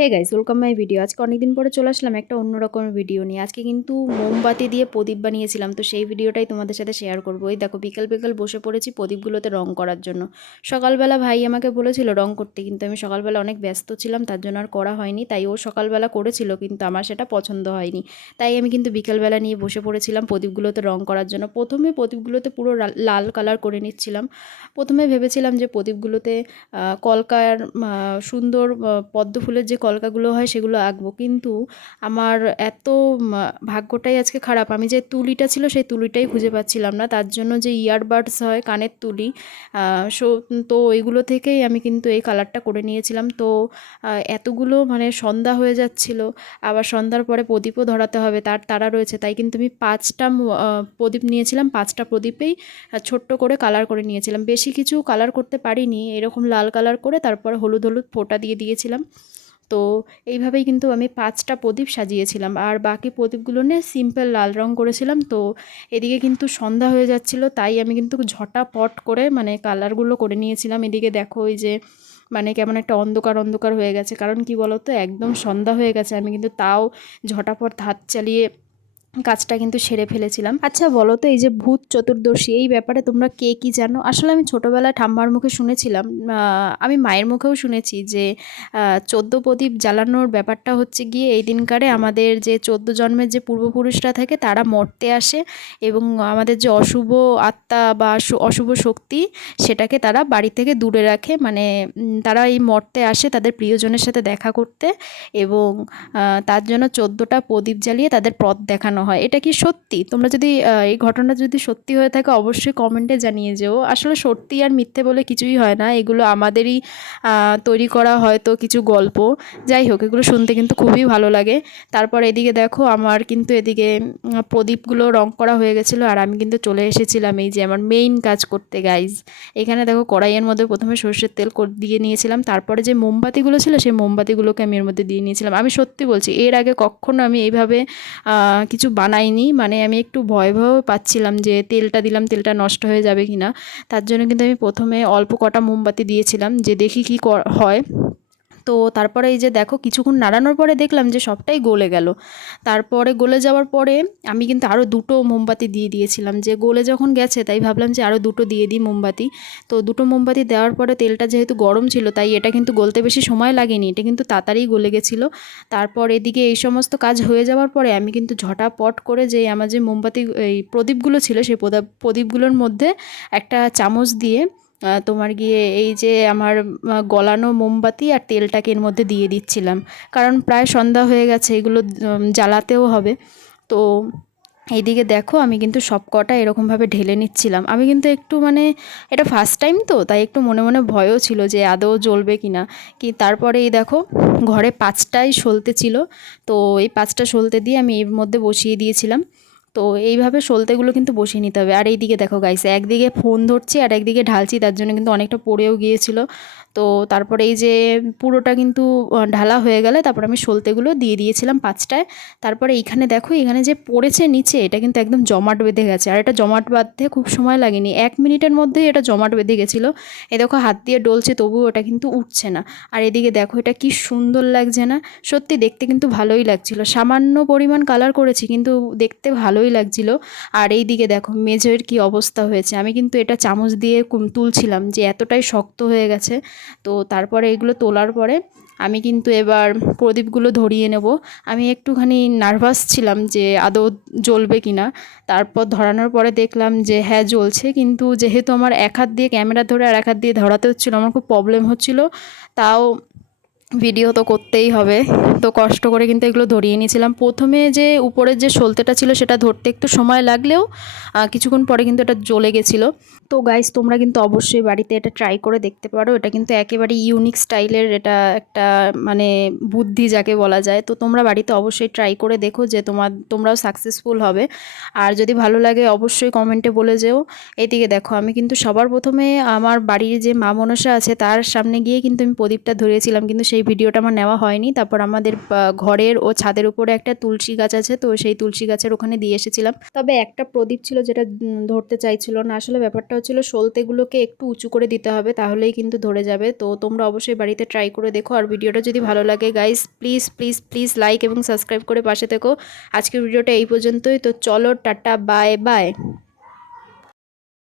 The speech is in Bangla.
Hey guys, welcome my video. আজকে অনেকদিন পরে চলে আসলাম একটা অন্য রকমের ভিডিও নিয়ে। আজকে কিন্তু মোমবাতি দিয়ে প্রদীপ বানিয়েছিলাম, তো সেই ভিডিওটাই তোমাদের সাথে শেয়ার করবো। এই দেখো, বিকেল বিকেল বসে পড়েছি প্রদীপগুলোতে রং করার জন্য। সকালবেলা ভাই আমাকে বলেছিল রং করতে, কিন্তু আমি সকালবেলা অনেক ব্যস্ত ছিলাম, তার জন্য আর করা হয়নি। তাই ও সকালবেলা করেছিল, কিন্তু আমার সেটা পছন্দ হয়নি। তাই আমি কিন্তু বিকেলবেলা নিয়ে বসে পড়েছিলাম প্রদীপগুলোতে রং করার জন্য। প্রথমে প্রদীপগুলোতে পুরো লাল কালার করে নিচ্ছিলাম। প্রথমে ভেবেছিলাম যে প্রদীপগুলোতে কলকার সুন্দর পদ্ম ফুলের যে কলকাগুলো হয় সেগুলো আঁকবো, কিন্তু আমার এত ভাগ্যটাই আজকে খারাপ, আমি যে তুলিটা ছিল সেই তুলিটাই খুঁজে পাচ্ছিলাম না। তার জন্য যে ইয়ারবাডস হয়, কানের তুলি, সো তো ওইগুলো থেকেই আমি কিন্তু এই কালারটা করে নিয়েছিলাম। তো এতগুলো মানে সন্ধ্যা হয়ে যাচ্ছিল, আবার সন্ধ্যার পরে প্রদীপও ধরাতে হবে, তার তাড়া রয়েছে। তাই কিন্তু আমি 5টা প্রদীপ নিয়েছিলাম, 5টা প্রদীপেই ছোট্ট করে কালার করে নিয়েছিলাম। বেশি কিছু কালার করতে পারিনি, এরকম লাল কালার করে তারপর হলুদ হলুদ ফোঁটা দিয়ে দিয়েছিলাম। তো এইভাবেই কিন্তু আমি 5টা প্রদীপ সাজিয়েছিলাম, আর বাকি প্রদীপগুলো নিয়ে সিম্পল লাল রং করেছিলাম। তো এদিকে কিন্তু সন্ধ্যা হয়ে যাচ্ছিলো, তাই আমি কিন্তু ঝটাপট করে মানে কালারগুলো করে নিয়েছিলাম। এদিকে দেখো, ওই যে মানে কেমন একটা অন্ধকার অন্ধকার হয়ে গেছে, কারণ কি বলো তো, একদম সন্ধ্যা হয়ে গেছে। আমি কিন্তু তাও ঝটাপট হাত চালিয়ে কাজটা কিন্তু সেরে ফেলেছিলাম। আচ্ছা বলো তো, এই যে ভূত চতুর্দশী, এই ব্যাপারে তোমরা কে কি জানো? আসলে আমি ছোটোবেলায় ঠাম্মার মুখে শুনেছিলাম, আমি মায়ের মুখেও শুনেছি যে 14 প্রদীপ জ্বালানোর ব্যাপারটা হচ্ছে গিয়ে এই দিনকারে আমাদের যে 14 জন্মের যে পূর্বপুরুষরা থাকে তারা মর্তে আসে, এবং আমাদের যে অশুভ আত্মা বা অশুভ শক্তি সেটাকে তারা বাড়ি থেকে দূরে রাখে। মানে তারা এই মর্তে আসে তাদের প্রিয়জনের সাথে দেখা করতে, এবং তার জন্য 14টা প্রদীপ জ্বালিয়ে তাদের পথ দেখানো হয়। এটা কি সত্যি? তোমরা যদি এই ঘটনা যদি সত্যি হয়ে থাকে অবশ্যই কমেন্টে জানিয়ে যেও। আসলে সত্যি আর মিথ্যে বলে কিছুই হয় না, এগুলো আমাদেরই তৈরি করা হয়তো কিছু গল্প। যাই হোক, এগুলো শুনতে কিন্তু খুবই ভালো লাগে। তারপর এদিকে দেখো, আমার কিন্তু এদিকে প্রদীপগুলো রং করা হয়ে গেছিলো, আর আমি কিন্তু চলে এসেছিলাম এই যে আমার মেইন কাজ করতে গাইজ। এখানে দেখো, কড়াইয়ের মধ্যে প্রথমে সর্ষের তেল দিয়ে নিয়েছিলাম, তারপরে যে মোমবাতিগুলো ছিল সেই মোমবাতিগুলোকে আমি এর মধ্যে দিয়ে নিয়েছিলাম। আমি সত্যি বলছি, এর আগে কখনো আমি এইভাবে কিছু বানাইনি। মানে আমি একটু ভয় পাচ্ছিলাম যে তেলটা দিলাম, তেলটা নষ্ট হয়ে যাবে কি না। তার জন্য কিন্তু আমি প্রথমে অল্প কটা মোমবাতি দিয়েছিলাম, যে দেখি কী হয়। তো তারপরে এই যে দেখো, কিছুক্ষণ নাড়ানোর পরে দেখলাম যে সবটাই গলে গেল। তারপরে গলে যাওয়ার পরে আমি কিন্তু আরও 2টো মোমবাতি দিয়ে দিয়েছিলাম, যে গলে যখন গেছে তাই ভাবলাম যে আরও 2টো দিয়ে দিই মোমবাতি। তো 2টো মোমবাতি দেওয়ার পরে তেলটা যেহেতু গরম ছিল, তাই এটা কিন্তু গলতে বেশি সময় লাগেনি, এটা কিন্তু তাড়াতাড়ি গলে গেছিলো। তারপর এদিকে এই সমস্ত কাজ হয়ে যাওয়ার পরে আমি কিন্তু ঝটাপট করে যে আমার যে মোমবাতি এই প্রদীপগুলো ছিল সেই প্রদীপগুলোর মধ্যে একটা চামচ দিয়ে তোমার গিয়ে এই যে আমার গলানো মোমবাতি আর তেলটাকে এর মধ্যে দিয়ে দিচ্ছিলাম, কারণ প্রায় সন্ধ্যা হয়ে গেছে, এগুলো জ্বালাতেও হবে। তো এইদিকে দেখো, আমি কিন্তু সব কটা এরকমভাবে ঢেলে নিচ্ছিলাম। আমি কিন্তু একটু মানে এটা ফার্স্ট টাইম, তো তাই একটু মনে মনে ভয়ও ছিল যে আদৌ জ্বলবে কি না। তারপরে এই দেখো, ঘরে 5টাই সলতে ছিল, তো এই 5টা সলতে দিয়ে আমি এর মধ্যে বসিয়ে দিয়েছিলাম। তো এইভাবে সলতেগুলো কিন্তু বসিয়ে নিতে হবে। আর এইদিকে দেখো গাইস, একদিকে ফোন ধরছি আর একদিকে ঢালছি, তার জন্য কিন্তু অনেকটা পড়েও গিয়েছিল। তো তারপরে এই যে পুরোটা কিন্তু ঢালা হয়ে গেলে তারপর আমি সলতেগুলো দিয়ে দিয়েছিলাম 5টায়। তারপরে এইখানে দেখো, এখানে যে পড়েছে নিচে, এটা কিন্তু একদম জমাট বেঁধে গেছে, আর এটা জমাট বাঁধতে খুব সময় লাগেনি, 1 মিনিটের মধ্যেই এটা জমাট বেঁধে গেছিলো। এই দেখো, হাত দিয়ে ডলছে তবুও এটা কিন্তু উঠছে না। আর এদিকে দেখো, এটা কি সুন্দর লাগছে না? সত্যি দেখতে কিন্তু ভালোই লাগছিল, সামান্য পরিমাণ কালার করেছি কিন্তু দেখতে ভালোই লাগছিল। আর এই দিকে দেখো মেঝের কি অবস্থা হয়েছে, আমি কিন্তু এটা চামচ দিয়ে তুলছিলাম যে এতটাই শক্ত হয়ে গেছে। তো তারপরে এগুলো তোলার পরে আমি কিন্তু এবার প্রদীপগুলো ধরিয়ে নেব। আমি একটুখানি নার্ভাস ছিলাম যে আদৌ জ্বলবে কি না। তারপর ধরানোর পরে দেখলাম যে হ্যাঁ জ্বলছে, কিন্তু যেহেতু আমার এক হাত দিয়ে ক্যামেরা ধরে আর এক হাত দিয়ে ধরাতে হচ্ছিলো, আমার খুব প্রবলেম হচ্ছিলো। তাও ভিডিও তো করতেই হবে, তো কষ্ট করে কিন্তু এগুলো ধরিয়ে নিয়েছিলাম। প্রথমে যে উপরের যে সলতেটা ছিল সেটা ধরতে একটু সময় লাগলেও কিছুক্ষণ পরে কিন্তু এটা জ্বলে গেছিলো। তো গাইস, তোমরা কিন্তু অবশ্যই বাড়িতে এটা ট্রাই করে দেখতে পারো, এটা কিন্তু একেবারে ইউনিক স্টাইলের, এটা একটা মানে বুদ্ধি যাকে বলা যায়। তো তোমরা বাড়িতে অবশ্যই ট্রাই করে দেখো, যে তোমরাও সাকসেসফুল হবে। আর যদি ভালো লাগে অবশ্যই কমেন্টে বলে যেও। এইদিকে দেখো, আমি কিন্তু সবার প্রথমে আমার বাড়ির যে মা মনসা আছে তার সামনে গিয়ে কিন্তু আমি প্রদীপটা ধরিয়েছিলাম, কিন্তু সেই সেই ভিডিওটা আমার নেওয়া হয়নি। তারপর আমাদের ঘরের ও ছাদের উপরে একটা তুলসী গাছ আছে, তো সেই তুলসী গাছের ওখানে দিয়ে এসেছিলাম। তবে একটা প্রদীপ ছিল যেটা ধরতে চাইছিল না। আসলে ব্যাপারটা হচ্ছিল সলতেগুলোকে একটু উঁচু করে দিতে হবে, তাহলেই কিন্তু ধরে যাবে। তো তোমরা অবশ্যই বাড়িতে ট্রাই করে দেখো। আর ভিডিওটা যদি ভালো লাগে guys, please please please like এবং সাবস্ক্রাইব করে পাশে থেকো। আজকের ভিডিওটা এই পর্যন্তই। তো চলো, টাটা, বাই বাই।